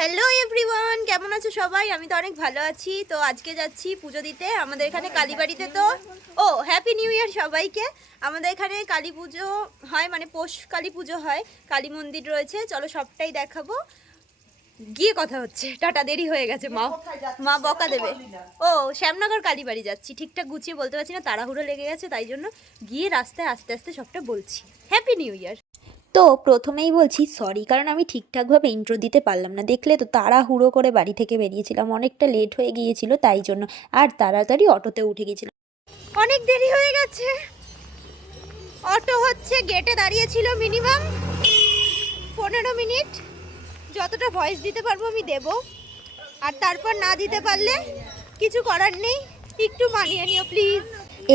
Hello everyone, কেমন আছো সবাই? আমি তো অনেক ভালো আছি। তো আজকে যাচ্ছি পুজো দিতে আমাদের এখানে কালীবাড়িতে। তো হ্যাপি নিউ ইয়ার সবাইকে। আমাদের এখানে কালী পুজো হয়, মানে পৌষ কালী পুজো হয়, কালী মন্দির রয়েছে। চলো সবটাই দেখাবো। গিয়ে কথা হচ্ছে, টাটা, দেরি হয়ে গেছে, মা বকা দেবে। শ্যামনগর কালীবাড়ি যাচ্ছি, ঠিকঠাক গুছিয়ে বলতে পারছি না, তাড়াহুড়ো লেগে গেছে, তাই জন্য গিয়ে রাস্তায় আস্তে আস্তে সবটা বলছি। Happy new year. তো প্রথমেই বলছি সরি, কারণ আমি ঠিকঠাকভাবে ইন্ট্রো দিতে পারলাম না। দেখলে তো তাড়াহুড়ো করে বাড়ি থেকে বেরিয়েছিলাম, অনেকটা লেট হয়ে গিয়েছিল, তাই জন্য। আর তাড়াতাড়ি অটোতে উঠে গিয়েছিলাম, অনেক দেরি হয়ে গেছে। অটো হচ্ছে গেটে দাঁড়িয়েছিল মিনিমাম 15 মিনিট। যতটা ভয়েস দিতে পারবো আমি দেব, আর তারপর না দিতে পারলে কিছু করার নেই, একটু মানিয়ে নিও প্লিজ।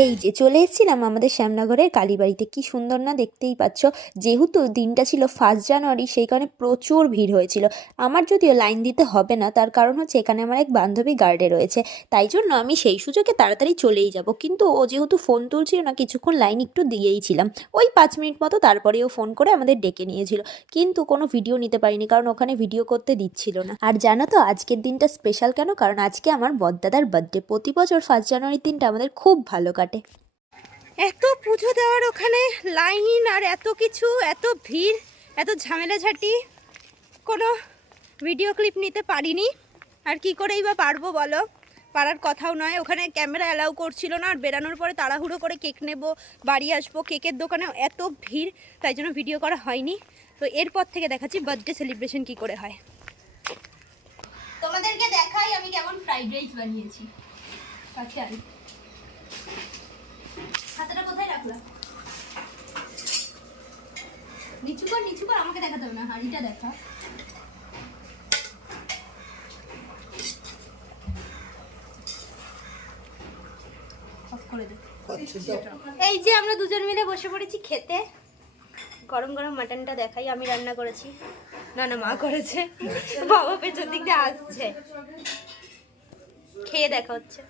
এই যে চলে এসেছিলাম আমাদের শ্যামনগরের কালীবাড়িতে। কি সুন্দর না, দেখতেই পাচ্ছ। যেহেতু দিনটা ছিল 1 জানুয়ারি, সেই কারণে প্রচুর ভিড় হয়েছিল। আমার যদিও লাইন দিতে হবে না, তার কারণ হচ্ছে এখানে আমার এক বান্ধবী গার্ডে রয়েছে, তাই জন্য আমি সেই সুযোগে তাড়াতাড়ি চলেই যাব। কিন্তু ও যেহেতু ফোন তুলছিল না, কিছুক্ষণ লাইন একটু দিয়েই ছিলাম, ওই 5 মিনিট মতো। তারপরে ও ফোন করে আমাদের ডেকে নিয়েছিল, কিন্তু কোনো ভিডিও নিতে পারিনি, কারণ ওখানে ভিডিও করতে দিচ্ছিল না। আর জানো তো আজকের দিনটা স্পেশাল কেন? কারণ আজকে আমার বড়দাদার বার্থডে। প্রতি বছর 1 জানুয়ারির দিনটা আমাদের খুব ভালো কাটে। এত পুজো দেওয়ার ওখানে লাইন, আর এত কিছু, এত ভিড়, এত ঝামেলাঝাটি, কোনো ভিডিও ক্লিপ নিতে পারিনি। আর কি করেই বা পারবো বলো, পারার কথাও নয়। ওখানে ক্যামেরা অ্যালাউ করছিল না, আর বেরানোর পরে তাড়াহুড়ো করে কেক নেব, বাড়ি আসবো, কেকের দোকানে এত ভিড়, তাই জন্য ভিডিও করা হয়নি। তো এরপর থেকে দেখাচ্ছি বার্থডে সেলিব্রেশন কি করে হয়। তোমাদেরকে দেখাই আমি কেমন ফ্রাইড রাইস বানিয়েছি। কাছে আনি, হাতটা কোথায় রাখলাম? নিচু কর, নিচু কর, আমাকে দেখাতে হবে না, হাঁড়িটা দেখা। এই যে আমরা দুজন মিলে বসে পড়েছি খেতে। গরম গরম মাটনটা দেখাই, আমি রান্না করেছি, না মা করেছে। বাবা পেছন দিক দিয়ে আসছে, খেয়ে দেখা হচ্ছে।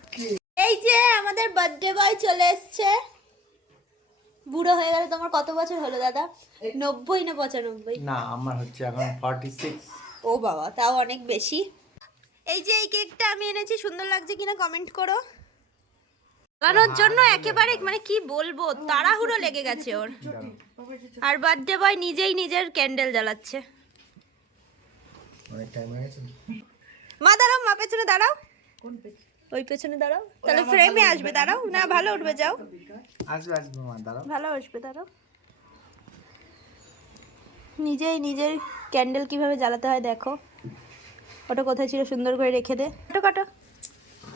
এই যে আমাদের বার্থডে বয় চলে এসছে। বুড়ো হয়ে গেল। তোমার কত বছর হলো দাদা? 90 না 95? না, আমার হচ্ছে এখন 46। ও বাবা, তাও অনেক বেশি। এই যে এই কেকটা আমি এনেছি, সুন্দর লাগছে কিনা কমেন্ট করো। বানানোর জন্য একেবারে মানে কি বলবো, তাড়াহুড়ো লেগে গেছে ওর। আর বার্থডে বয় নিজেই নিজের ক্যান্ডেল জ্বালাচ্ছে। মা দাঁড়াও, মা পেছনে দাঁড়াও, ওই পেছনে দাঁড়াও, তাহলে ফ্রেমে আসবে। দাঁড়াও না, ভালো উঠবে, যাও। আসবে মা, দাঁড়াও। ভালো আসবে, দাঁড়াও। নিজেই নিজের ক্যান্ডেল কিভাবে জ্বালাতে হয় দেখো। ওটা কোথায় ছিল, সুন্দর করে রেখে দে। কাটো কাটো।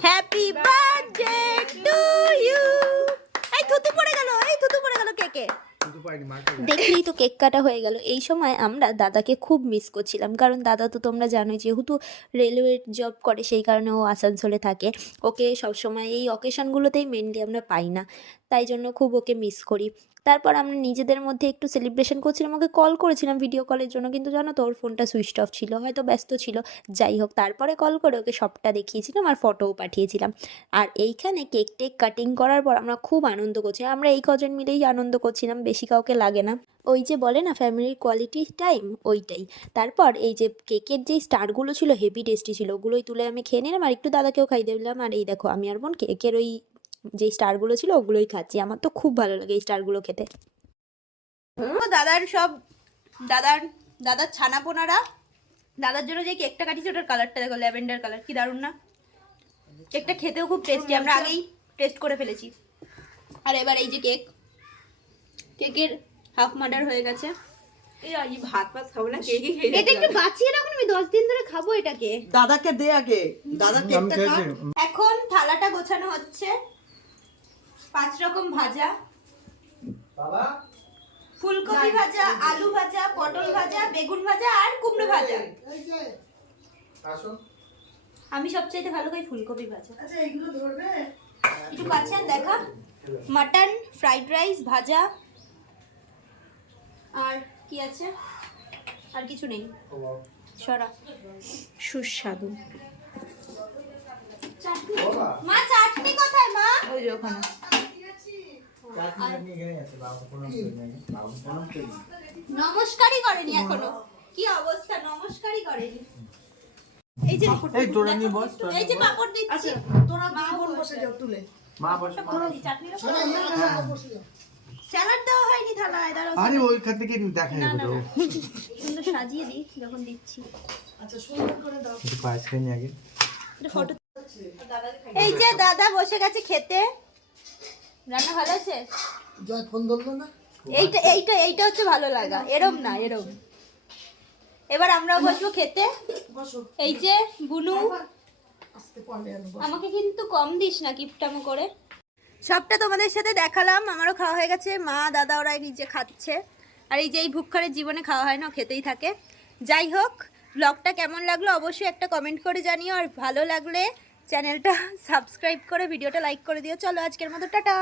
Happy birthday to you. এই থুতু পড়ে গেল, এই থুতু পড়ে গেল কেকে। দেখলেই তো কেক কাটা হয়ে গেল। এই সময় আমরা দাদাকে খুব মিস করছিলাম, কারণ দাদা তো তোমরা জানোই যেহেতু রেলওয়ে জব করে, সেই কারণে ও আসানসোলে থাকে। ওকে সবসময় এই অকেশনগুলোতেই মেনলি আমরা পাই না, তাই জন্য খুব ওকে মিস করি। তারপর আমরা নিজেদের মধ্যে একটু সেলিব্রেশন করছিলাম, ওকে কল করেছিলাম ভিডিও কলের জন্য, কিন্তু জানো তো ওর ফোনটা সুইচ অফ ছিল, হয়তো ব্যস্ত ছিল। যাই হোক, তারপরে কল করে ওকে সবটা দেখিয়েছিলাম আর ফটোও পাঠিয়েছিলাম। আর এইখানে কেক টেক কাটিং করার পর আমরা খুব আনন্দ করছিলাম। আমরা এই কজন মিলেই আনন্দ করছিলাম, বেশি কাউকে লাগে না। ওই যে বলে না ফ্যামিলির কোয়ালিটি টাইম, ওইটাই। তারপর এই যে কেকের যেই স্টারগুলো ছিল হেভি টেস্টি ছিল, ওগুলোই তুলে আমি খেয়ে নিলাম, আর একটু দাদাকেও খাইয়ে দিলাম। আর এই দেখো আমি আর বোন কেকের ওই যেই স্টারগুলো ছিল ওগুলোই খাচ্ছি। আমার তো খুব ভালো লাগে এই স্টারগুলো খেতে। দাদার সব দাদার ছানাপোনারা দাদার জন্য যে কেকটা কাটিয়েছে, ওটার কালারটা দেখো, ল্যাভেন্ডার কালার, কি দারুণ না? কেকটা খেতেও খুব টেস্টি, আমরা আগেই টেস্ট করে ফেলেছি। আর এবার এই যে কেকের হাফ মার্ডার হয়ে গেছে। এই ভাত খাবো না, কেকই খেয়ে এটা একটু বাঁচিয়ে রাখুন, আমি 10 দিন ধরে খাবো এটাকে। দাদাকে দে আগে, দাদা কেকটা খা। এখন থালাটা গোছানো হচ্ছে। 5 রকম ভাজা, বাবা, ফুলকপি ভাজা, আলু ভাজা, পটল ভাজা, বেগুন ভাজা আর কুমড়ো ভাজা। আসো। আমি সবচাইতে ভালো খাই ফুলকপি ভাজা। আচ্ছা এইগুলো ধরবে একটু কাছে দেখা। মাটন, ফ্রাইড রাইস, ভাজা, আর কি আছে? আর কিছু নেই, সরা। সুস্বাদু। মা চাটনি কোথায় মা? ওই যে ওখানে। নমস্কারই করেনি এখনো, কি অবস্থা, নমস্কারই করেনি। এই যে এই তোরা নিয়ে বস, তোরা এই যে নিয়ে বস। পাপড় দিচ্ছি আচ্ছা তোরা দুই বোন বসে যাও তুলে। মা বস, মা বস। চাটনির স্যালাড দেওয়া হয়নি থালায়, দাঁড়াও। আরে ওইখান থেকে দেখা না যাবে না তো। না, সুন্দর সাজিয়ে দিই যখন দিচ্ছি। আচ্ছা সুন্দর করে দাও। একটু পায়েস খাই নি আগে। একটা ফটো। এই যে দাদা বসে গেছে খেতে। রান্না ভালো আছে? জয় ফোন ধরলো না? এইটা এইটা এইটা হচ্ছে ভালো লাগা, এরম না এরম। এবার আমরাও বসবো খেতে। বসো। এই যে বুনু, আস্তে পড়ে আনো। আমাকে কিন্তু কম দিস না কিপটামো করে। সবটা তোমাদের সাথে দেখালাম, আমারও খাওয়া হয়ে গেছে, মা দাদা ওরা এই যে খাচ্ছে। আর এই যে এই ভুক্কারের জীবনে খাওয়া হয় না, ও খেতেই থাকে। যাই হোক, ব্লগটা কেমন লাগলো অবশ্যই একটা কমেন্ট করে জানিও, আর ভালো লাগলে চ্যানেলটা সাবস্ক্রাইব করে ভিডিওটা লাইক করে দিও। চলো আজকের মতো টাটা।